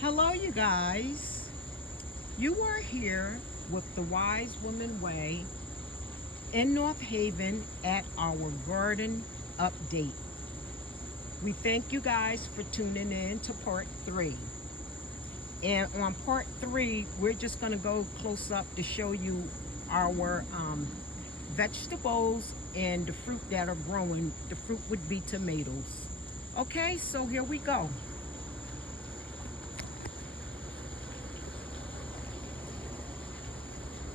Hello, you guys. You are here with the Wise Woman Way in North Haven at our garden update. We thank you guys for tuning in to part 3. And on part 3, we're just going to go close up to show you our vegetables and the fruit that are growing. The fruit would be tomatoes. Okay, so here we go.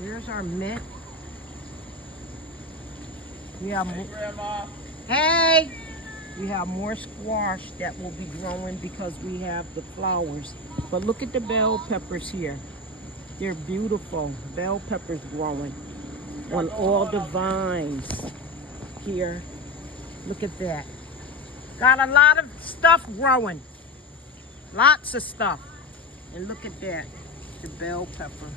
Here's our mint. We have Hey, Grandma. Hey! We have more squash that will be growing because we have the flowers. But look at the bell peppers here. They're beautiful. Bell peppers growing on all the vines here. Look at that. Got a lot of stuff growing. Lots of stuff. And look at that. The bell pepper.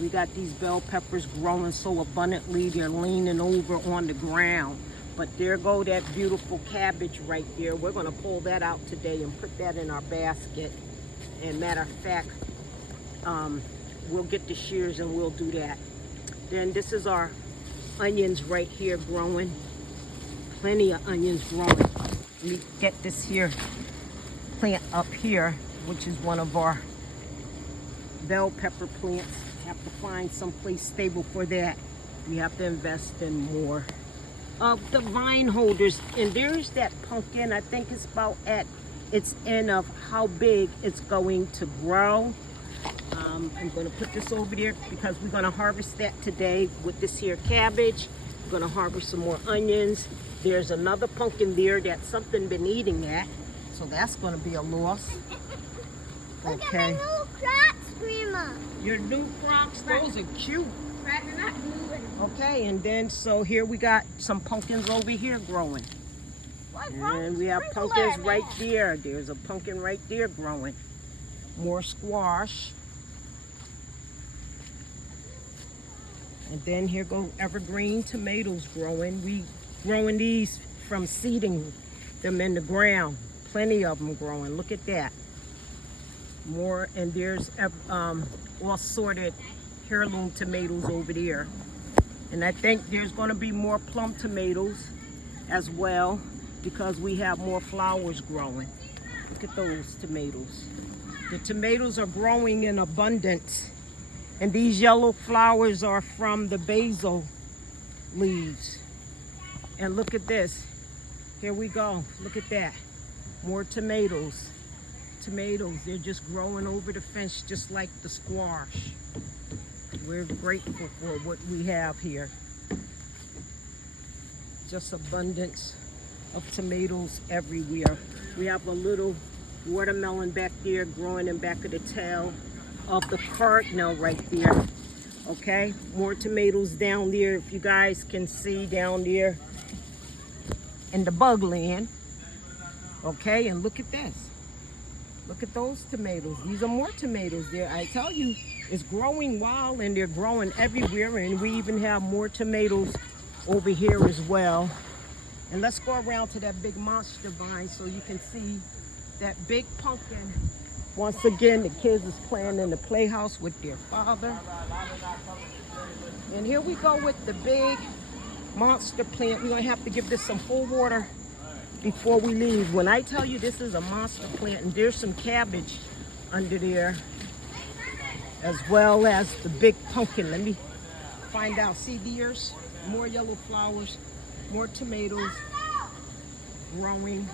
We got these bell peppers growing so abundantly, they're leaning over on the ground. But there go that beautiful cabbage right there. We're gonna pull that out today and put that in our basket. And matter of fact, we'll get the shears and we'll do that. Then this is our onions right here growing. Plenty of onions growing. Let me get this here plant up here, which is one of our bell pepper plants. Have to find some place stable for that. We have to invest in more of the vine holders. And there's that pumpkin. I think it's about at its end of how big it's going to grow. I'm going to put this over there because we're going to harvest that today with this here cabbage. We're going to harvest some more onions. There's another pumpkin there that something been eating at, so that's going to be a loss. Look at my new Crocs, Grandma. Your new Crocs, those are cute. Okay, and then so here we got some pumpkins over here growing. And we have pumpkins right there. There's a pumpkin right there growing. More squash. And then here go evergreen tomatoes growing. We growing these from seeding them in the ground. Plenty of them growing. Look at that. More, and there's all sorted heirloom tomatoes over there. And I think there's going to be more plum tomatoes as well because we have more flowers growing. Look at those tomatoes. The tomatoes are growing in abundance. And these yellow flowers are from the basil leaves. And look at this. Here we go. Look at that. More tomatoes. Tomatoes, they're just growing over the fence just like the squash. We're grateful for what we have here. Just abundance of tomatoes everywhere. We have a little watermelon back there growing in back of the tail of the cardinal right there. Okay, more tomatoes down there if you guys can see down there in the bug land. Okay, and look at this. Look at those tomatoes. These are more tomatoes there. I tell you, it's growing wild and they're growing everywhere. And we even have more tomatoes over here as well. And let's go around to that big monster vine so you can see that big pumpkin. Once again, the kids is playing in the playhouse with their father. And here we go with the big monster plant. We're gonna have to give this some full water before we leave. When I tell you this is a monster plant, and there's some cabbage under there as well as the big pumpkin. Let me find out. See, there's more yellow flowers, more tomatoes growing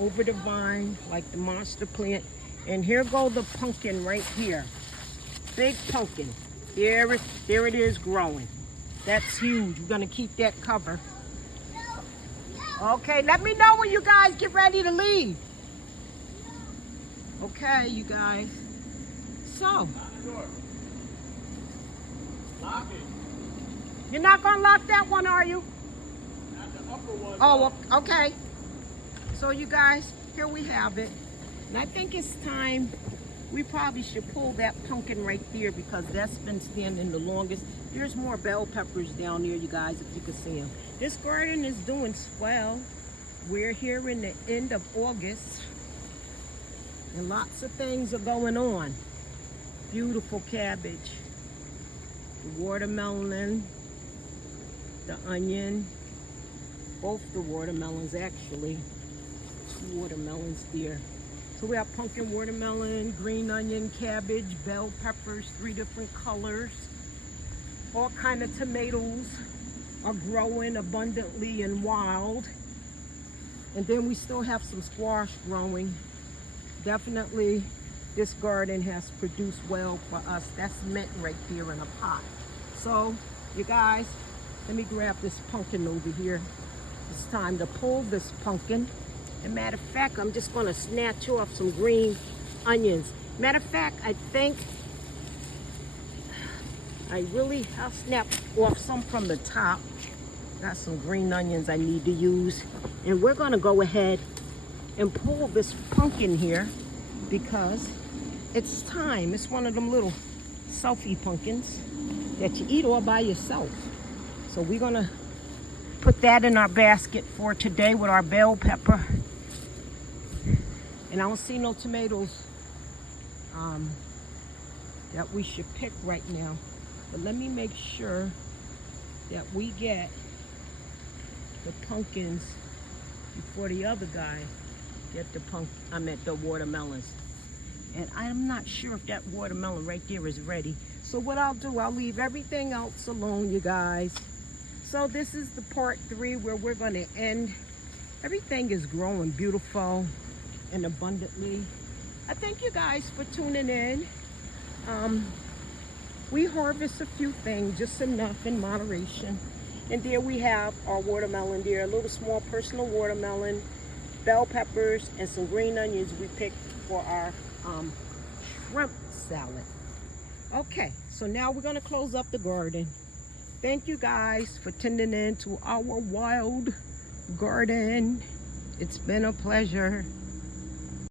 over the vine like the monster plant. And here go the pumpkin right here. Big pumpkin. There it is growing. That's huge. We're gonna keep that cover. Okay, let me know when you guys get ready to leave. Okay, you guys. So. Lock it. You're not gonna lock that one, are you? Not the upper one. Oh, okay. So you guys, here we have it. And I think it's time, we probably should pull that pumpkin right there because that's been standing the longest. There's more bell peppers down there, you guys, if you can see them. This garden is doing swell. We're here in the end of August. And lots of things are going on. Beautiful cabbage, the watermelon, the onion, both the watermelons actually. 2 watermelons there. So we have pumpkin, watermelon, green onion, cabbage, bell peppers, 3 different colors. All kind of tomatoes are growing abundantly and wild. And then we still have some squash growing. Definitely this garden has produced well for us. That's mint right there in a pot. So you guys, let me grab this pumpkin over here. It's time to pull this pumpkin. And matter of fact, I'm just gonna snatch off some green onions. Matter of fact, I think I'll snap off some from the top. Got some green onions I need to use. And we're gonna go ahead and pull this pumpkin here because it's time. It's one of them little selfie pumpkins that you eat all by yourself. So we're gonna put that in our basket for today with our bell pepper. And I don't see no tomatoes that we should pick right now. But let me make sure that we get the pumpkins before the other guy get the watermelons. And I'm not sure if that watermelon right there is ready. So what I'll do, I'll leave everything else alone, you guys. So this is the part 3 where we're gonna end. Everything is growing beautiful and abundantly. I thank you guys for tuning in. We harvest a few things, just enough in moderation. And there we have our watermelon there, a little small personal watermelon, bell peppers, and some green onions we picked for our shrimp salad. Okay, so now we're gonna close up the garden. Thank you guys for tuning in to our wild garden. It's been a pleasure.